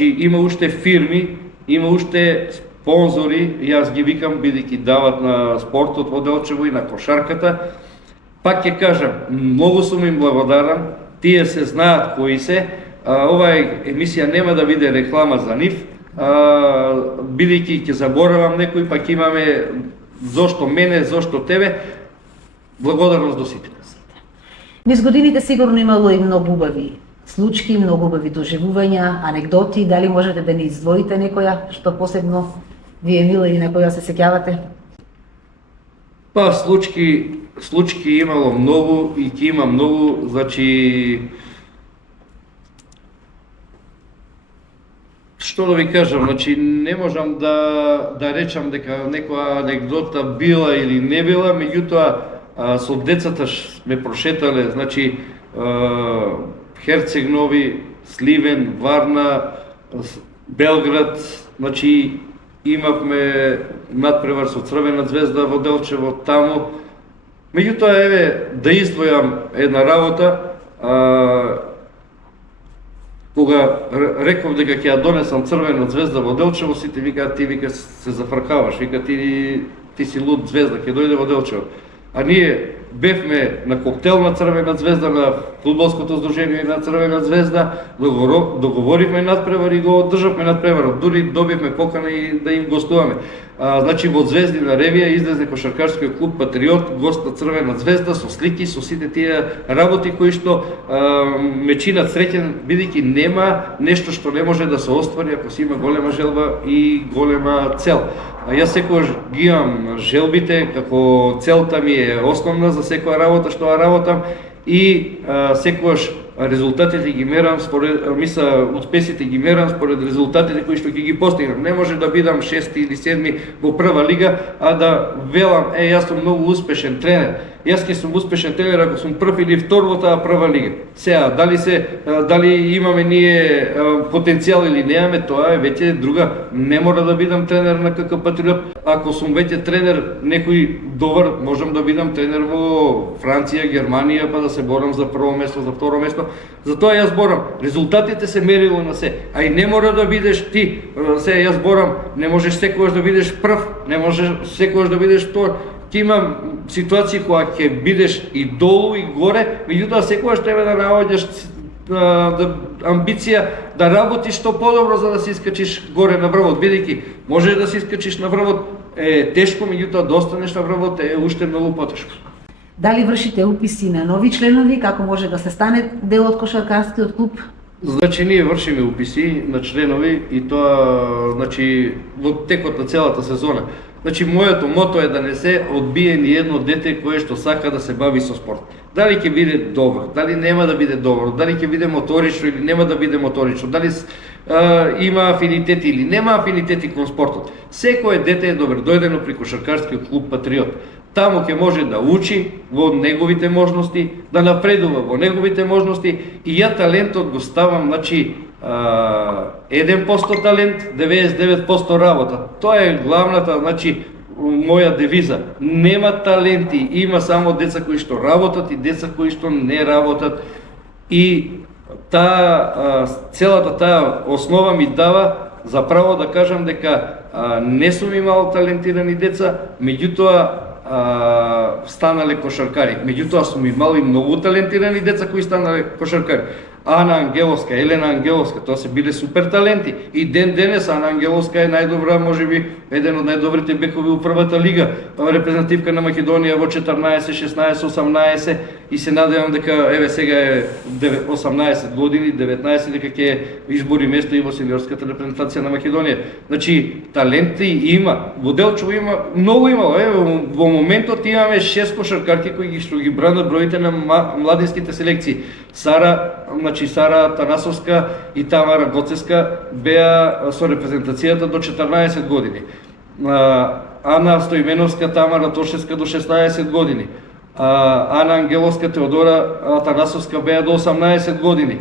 има уште фирми, има уште спонзори, јас ги викам бидејќи дават на спортот во Делчево и на кошарката. Пак ќе кажам, многу сум им благодарен, тие се знаат кои се. Оваа емисија нема да биде реклама за нив, бидејќи ќе заборавам некој, пак имаме зошто мене, зошто тебе, благодарност до сите. Низ годините сигурно имало и многу убави случаи, многу убави доживувања, анегдоти, дали можете да ни издвоите некоја што посебно ви е мила или на која се сеќавате? Па, случаи имало многу и ќе има многу, значи, што да ви кажам, значи не можам да речам дека некоја анегдота била или не била, меѓутоа со децата сме прошетале, значи Херцег Нови, Сливен, Варна, Белград, значи имавме надпревар со Црвена звезда во Делчево таму. Меѓутоа, еве, да издвојам една работа, кога реков дека ќе ја донесам Црвена звезда во Делчево, сите викаат, ти вика се зафркаваш, вика ти си луд, звезда ќе дојде во Делчево. А ние бевме на коктел на Црвена звезда, на фудбалското здружение на Црвена звезда, договоривме надпревар и го одржавме надпреварот, дури добивме покана и да им гостуваме. Значи во Звездина ревија излезе кошаркарскиот клуб Патриот, гост на Црвена звезда, со слики, со сите тие работи кои што ме чинат среќен, бидејќи нема нешто што не може да се оствари ако се има голема желба и голема цел. Јас секогаш ги имам желбите, како целта ми е основна за секоја работа што ја работам и секогаш резултатите ги мерам според успесите ги мерам според резултатите кои што ги постигнам. Не може да бидам 6 или 7 во прва лига, а да велам јас сум многу успешен тренер. Јас ќе сум успешен тренер ако сум прв или втор во таа прва лига. Сега дали имаме ние потенцијал или немаме, тоа е веќе друга. Не мора да бидам тренер на КК Патриот. Ако сум веќе тренер некој добар, можам да бидам тренер во Франција, Германија, па да се борам за прво место, за второ место. Затоа јас борам. Резултатите се мерило на се. А и не мора да бидеш ти. Се јас борам. Не можеш секогаш да бидеш прв, не можеш секогаш да бидеш втор. Ќе имам ситуации кога ќе бидеш и долу и горе, меѓутоа секогаш треба да наоѓаш амбиција да работиш што подобро за да се искачиш горе на врвот, бидејќи можеш да се искачиш на врвот е тешко, меѓутоа да останеш на врвот е уште многу потешко. Дали вршите уписи на нови членови, како може да се стане дел од кошаркарскиот клуб? Значи ние вршиме уписи на членови и тоа значи во текот на целата сезона. Значи моето мото е да не се одбие ни едно дете кое што сака да се бави со спорт. Дали ќе биде добро, дали нема да биде добро, дали ќе биде моторично или нема да биде моторично, дали има афинитети или нема афинитети кон спортот. Секое дете е добредојдено при кошаркарскиот клуб Патриот. Таму ќе може да учи во неговите можности, да напредува во неговите можности и ја талентот го ставам, значи 1% талент, 99% работа. Тоа е главната, значи моја девиза. Нема таленти, има само деца кои што работат и деца кои што не работат. И целата таа основа ми дава за право да кажам дека не сум имал талентирани деца, меѓутоа станале кошаркари. Меѓутоа сум имал и многу талентирани деца кои станале кошаркари. Ана Ангеловска, Елена Ангеловска, тоа се биле супер таленти. И ден денес Ана Ангеловска е најдобра, можеби еден од најдобрите бекови у првата лига, репрезентативка на Македонија во 14, 16, 18 и се надевам дека еве сега е 18 години, 19 дека ќе избори место и во сениорската репрезентација на Македонија. Значи таленти има, во Делчево има, многу има. Еве во моментот имаме 6 кошаркарки кои што ги бранат броите на младинските селекции. Сара Танасовска и Тамара Гоцеска беа со репрезентацијата до 14 години. Ана Стоименовска, Тамара Тошевска до 16 години. Ана Ангеловска, Теодора Танасовска беа до 18 години.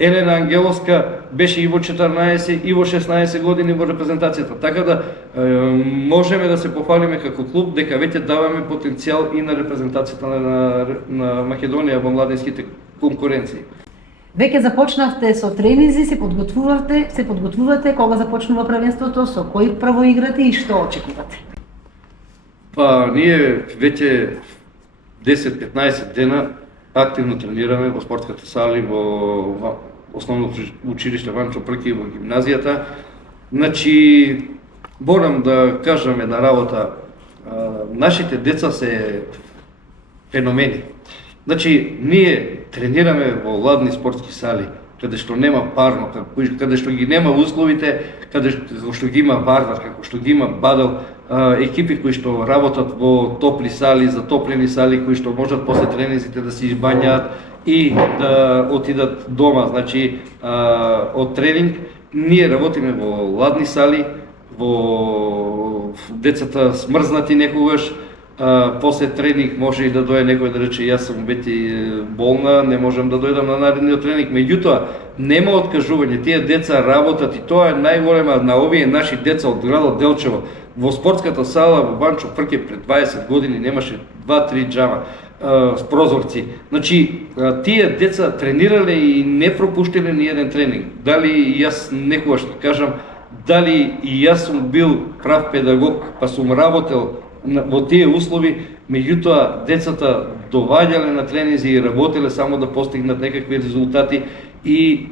Елена Ангеловска беше и во 14 и во 16 години во репрезентацијата. Така да можеме да се пофалиме како клуб дека веќе даваме потенцијал и на репрезентацијата на Македонија во младинските конкуренции. Веќе започнавте со тренинзи, се подготвувате кога започнува првенството, со кои прво играте и што очекувате? Па ние веќе 10-15 дена активно тренираме во спортската сали во основно училиште Ванчо Прки во гимназијата. Значи борам да кажам една работа, нашите деца се феномени. Значи ние тренираме во ладни спортски сали, каде што нема парно, каде што ги нема условите, каде што ги има Вардар, како што ги има Бадел, екипи кои што работат во топли сали, затоплени сали, кои што можат после тренинзите да се избањаат и да отидат дома, значи од тренинг. Ние работиме во ладни сали, во децата смрзнати некогаш, после тренинг може и да дојде некој да рече јас сум веќе болна, не можам да дојдам на наредниот тренинг, меѓутоа нема откажување, тие деца работат и тоа е најголема на овие наши деца од градот Делчево. Во спортската сала во Ванчо Прке пред 20 години немаше 2-3 џама с прозорци. Значи тие деца тренирале и не пропуштиле ни еден тренинг. Дали јас некогаш ќе кажам, дали и јас сум бил прав педагог, па сум работел во тие услови, меѓутоа децата доваѓале на тренинзи и работеле само да постигнат некакви резултати и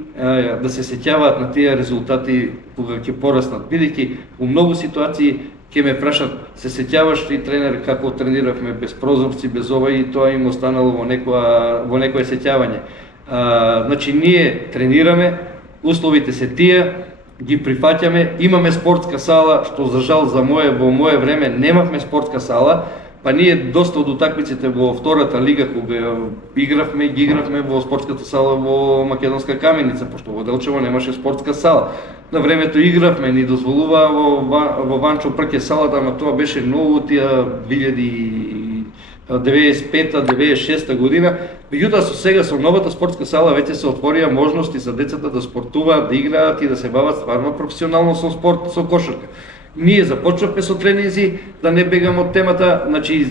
да се сеќаваат на тие резултати кога ќе пораснат, бидејќи у многу ситуации ќе ме прашат, се сеќаваш ли тренер како трениравме без прозорци, без ова, и тоа им останало во некое сеќавање. Значи ние тренираме, условите се тие, ги прифаќаме, имаме спортска сала, што за жал во мое време немавме спортска сала, па ние доста од утакмиците во втората лига кога ги игравме во спортската сала во Македонска Каменица, пошто во Делчево немаше спортска сала. На времето игравме, ни дозволува во Ванчо Прке салата, ама тоа беше многу тие 1995-96 година. Меѓутоа со новата спортска сала веќе се отворија можности за децата да спортуваат, да играат и да се бават стварно професионално со спорт, со кошарка. Ние започнавме со тренинзи, да не бегам од темата, значи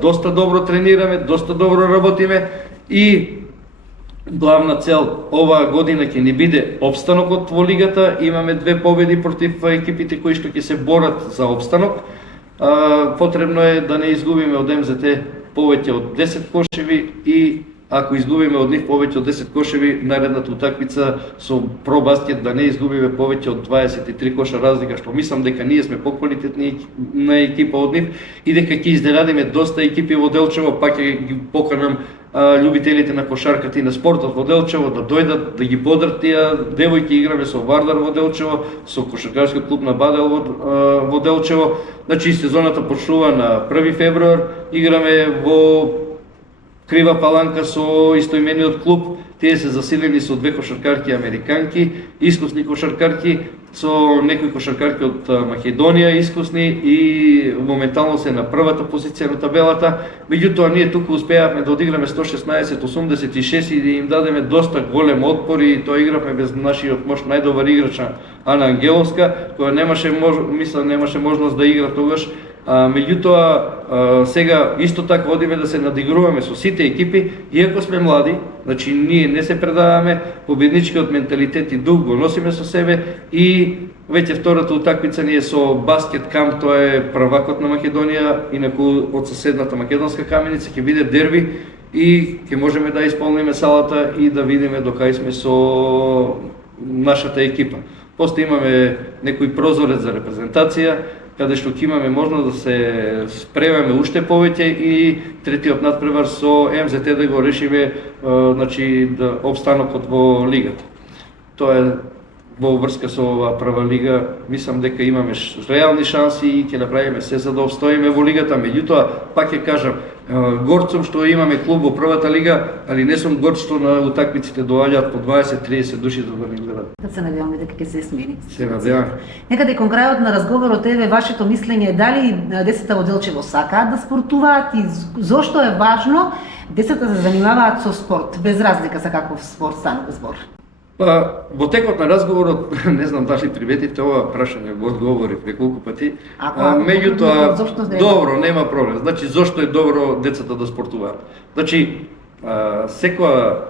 доста добро тренираме, доста добро работиме и главна цел оваа година ќе ни биде опстанокот во лигата. Имаме 2 победи против екипите кои што ќе се борат за опстанок. Потребно е да не изгубиме од МЗТ повеќе од 10 кошеви и ако изгубиме од нив повеќе од 10 кошеви, наредната утакмица со пробаскет да не изгубиме повеќе од 23 коша разлика, што мислам дека ние сме поквалитетни на екипа од нив и дека ќе изненадиме доста екипи во Делчево. Пак ќе ги поканам љубителите на кошарката и на спортот во Делчево да дојдат, да ги подрат тие девојки. Играме со Вардар во Делчево, со кошаркарскиот клуб на Бадел во Делчево. Значи сезоната почнува на 1 февруар, играме во Крива Паланка со истоимениот клуб. Тие се засилени со 2 кошаркарки американки, искусни кошаркарки, со некои кошаркарки од Македонија искусни и моментално се на првата позиција на табелата. Меѓутоа ние туку успеавме да одиграме 116-86 и да им дадеме доста голем отпор, и тоа игравме без нашиот најдобар играч Ана Ангеловска, која немаше можност да игра тогаш. Меѓутоа сега исто така одиме да се надигруваме со сите екипи, иако сме млади, значи ние не се предаваме, победничкиот менталитет и дух го носиме со себе, и веќе втората утакмица ни е со Баскет Камп, тоа е првакот на Македонија, инаку од соседната Македонска Каменица, ќе биде дерби и ќе можеме да исполниме салата и да видиме докај сме со нашата екипа. После имаме некој прозорец за репрезентација, каде што ќе имаме можност да се спремаме уште повеќе и третиот надпревар со МЗТ да го решиме, значи опстанокот во лигата. Тоа е во врска со оваа прва лига. Мислам дека имаме реални шанси и ќе направиме се за да обстоиме во лигата. Меѓутоа, пак ќе кажам, горд сум што имаме клуб во првата лига, али не сум горд што на утакмиците доаѓаат по 20-30 души за да ни гледат. Се надеваме дека ќе се смени. Се надевам. Некаде кон крајот на разговорот еве вашето мислење дали децата во Делчево сакаат да спортуваат и зошто е важно децата да се занимаваат со спорт, без разлика за каков спорт станува збор. Во текот на разговорот, не знам дали приметивте ова прашање, го одговорив неколку пати. Меѓутоа, добро, нема проблем. Значи, зошто е добро децата да спортуваат? Значи, секоја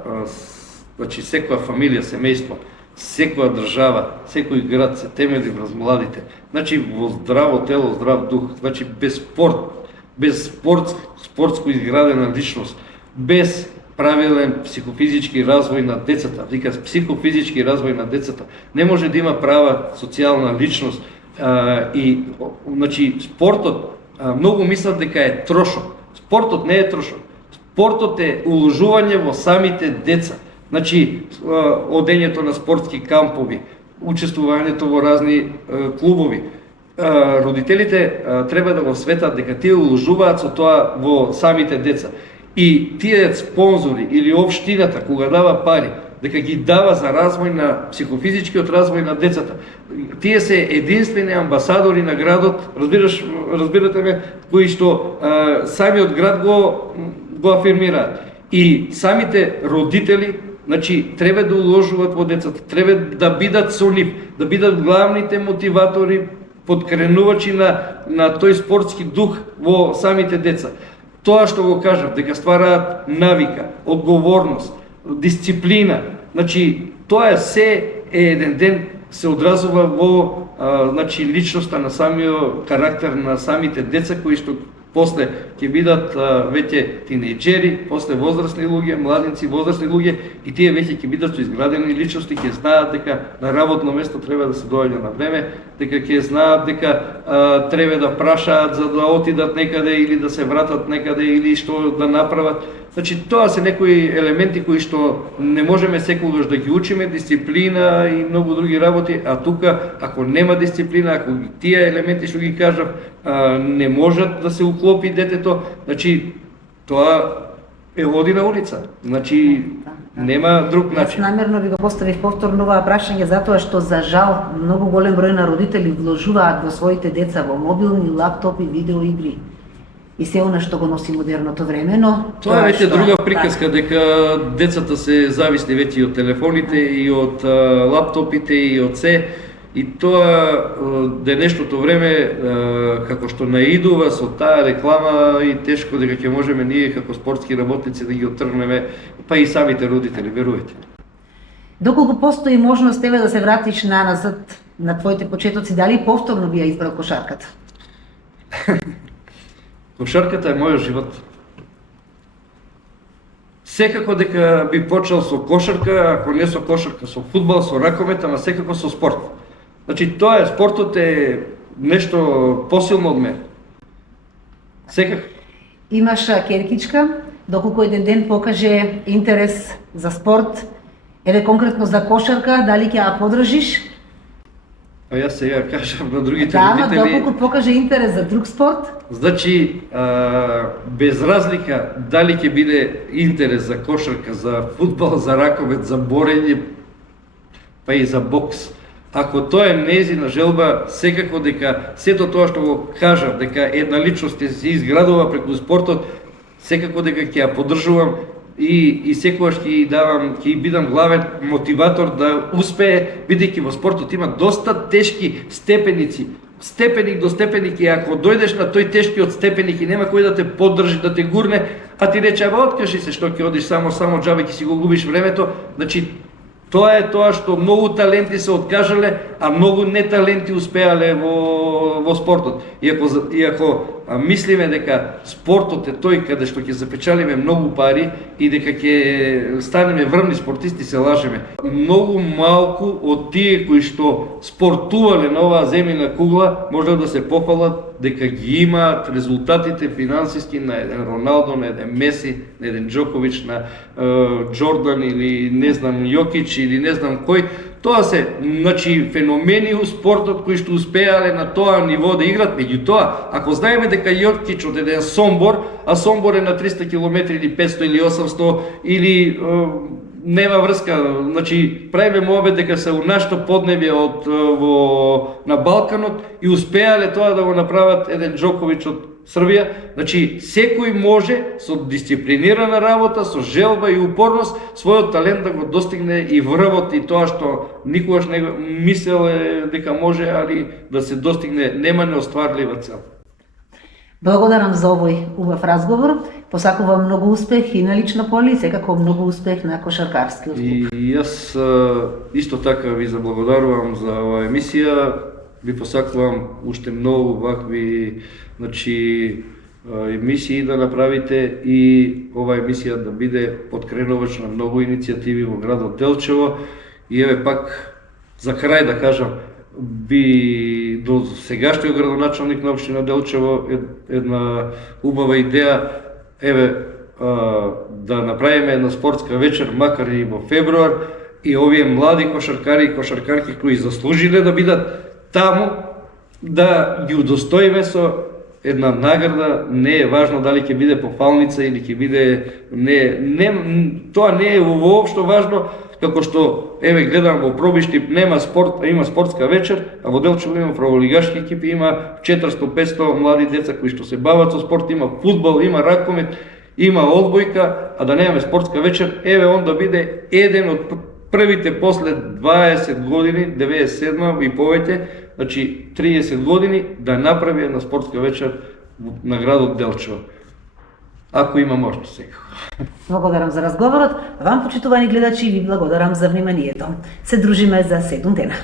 фамилија, семејство, секоја држава, секој град се темели врз младите. Значи, во здраво тело, здрав дух. Значи, без спорт, спортско изградена личност, без правилен психофизички развој на децата, вика психофизички развој на децата, не може да има права социјална личност. И значи спортот, многу мислат дека е трошок. Спортот не е трошок. Спортот е уложување во самите деца. Значи одењето на спортски кампови, учествувањето во разни клубови. Родителите треба да го светат дека тие уложуваат со тоа во самите деца. И тие спонзори или општината кога дава пари, дека ги дава за развој на психофизичкиот развој на децата. Тие се единствени амбасадори на градот, разбирате ме, кои што самиот град го афирмираат. И самите родители, значи, треба да уложуваат во децата, треба да бидат со нив, да бидат главните мотиватори, подкренувачи на тој спортски дух во самите деца. Тоа што го кажав, дека ствараат навика, одговорност, дисциплина, значи тоа се еден ден се одразува во значи личноста на самиот карактер на самите деца кои што После ќе бидат веќе тинејџери, после возрастни луѓе, младенци, возрастни луѓе и тие веќе ќе бидат со изградени личности, ќе знаат дека на работно место треба да се доаѓа на време, дека ќе знаат дека треба да прашаат за да отидат некаде или да се вратат некаде или што да направат. Значи тоа се некои елементи кои што не можеме секогаш да ги учиме, дисциплина и многу други работи, а тука ако нема дисциплина, ако тие елементи што ги кажав не можат да се уклопи детето, значи тоа е оди на улица. Значи нема друг начин. Јас намерно ви го поставив повторно оваа прашање затоа што за жал многу голем број на родители вложуваат во своите деца во мобилни, лаптопи, видеоигри и се она што го носи модерното време, но тоа е веќе друга приказка дека децата се зависни веќе и од телефоните и од лаптопите и од се. И тоа денешното време како што наидува со таа реклама и тешко дека ќе можеме ние како спортски работници да ги оттргнеме, па и самите родители, верувајте. Доколку постои можност тебе да се вратиш назад на твоите почетоци, дали повторно би ја избрал кошарката? Кошарката е мојот живот. Секако дека би почел со кошарка, ако не со кошарка, со фудбал, со ракомет, ама секако со спорт. Значи тоа е, спортот е нешто посилно од мене. Секако. Имаш керкичка, доколку еден ден покаже интерес за спорт, еве конкретно за кошарка, дали ќе ја подржиш? А јас сега кажам на другите Да, ама родители. доколку покаже интерес за друг спорт? Значи, без разлика дали ќе биде интерес за кошарка, за фудбал, за ракомет, за борење, па и за бокс. Ако тоа е нејзина желба, секако дека сето тоа што го кажав, дека една личност се изградува преку спортот, секако дека ќе ја поддржувам и секогаш ќе давам, ќе бидам главен мотиватор да успее, бидејќи во спортот има доста тешки степеници. Степеник до степеник, и ако дојдеш на тој тешкиот степеник и нема кој да те поддржи, да те гурне, а ти рече, ама откажи се, што ќе одиш само джабе, ќе си го губиш времето, значи тоа е тоа што многу таленти се откажале, а многу неталенти успеале во спортот. Иако мислиме дека спортот е тој каде што ќе запечалиме многу пари и дека ќе станеме врвни спортисти, се лажеме. Многу малку од тие кои што спортувале на оваа земјина кугла можат да се пофалат дека ги имаат резултатите финансиски на еден Роналдо, на еден Меси, на еден Джокович, на Джордан или не знам Јокич или не знам кој. Тоа се, значи, феномени у спортот кои што успеале на тоа ниво да играт. Меѓутоа, ако знаеме дека Јокич од еден Сомбор, а Сомбор е на 300 км или 500 или 800 или нема врска, значи правиме мове дека се у нашето поднебје на Балканот и успеале тоа да го направат еден Джокович од Србија. Значи секој може со дисциплинирана работа, со желба и упорност својот талент да го достигне и врвот и тоа што никогаш не мислеле дека може, али да се достигне, нема неостварлива цел. Благодарам за овој убав разговор. Посакувам многу успех и на лично поле, и секако многу успех на кошаркарскиот клуб. И јас исто така ви заблагодарувам за оваа емисија. Ви посакувам уште многу вакви, значи, емисии да направите и оваа емисија да биде подкренувач на многу иницијативи во градот Делчево. И еве пак за крај да кажам, би до сегашниот градоначалник на општина Делчево една убава идеја, еве да направиме една спортска вечер, макар и во февруар, и овие млади кошаркари и кошаркарки кои заслужиле да бидат таму, да ги удостоиме со една награда. Не е важно дали ќе биде пофалница или ќе биде тоа не е воопшто важно, како што еве гледам во Пробиштип нема спорт, а има спортска вечер, а во Делчево има праволигашки екипи, има 400-500 млади деца кои што се бават со спорт, има фудбал, има ракомет, има одбојка, а да немаме спортска вечер, еве он да биде еден од првите после 20 години, 97 и повеќе, значи 30 години, да направи една спортска вечер на градот Делчево. Ако има можност сега. Благодарам за разговорот. Вам, почитувани гледачи, ви благодарам за вниманието. Се дружиме за 7 дена.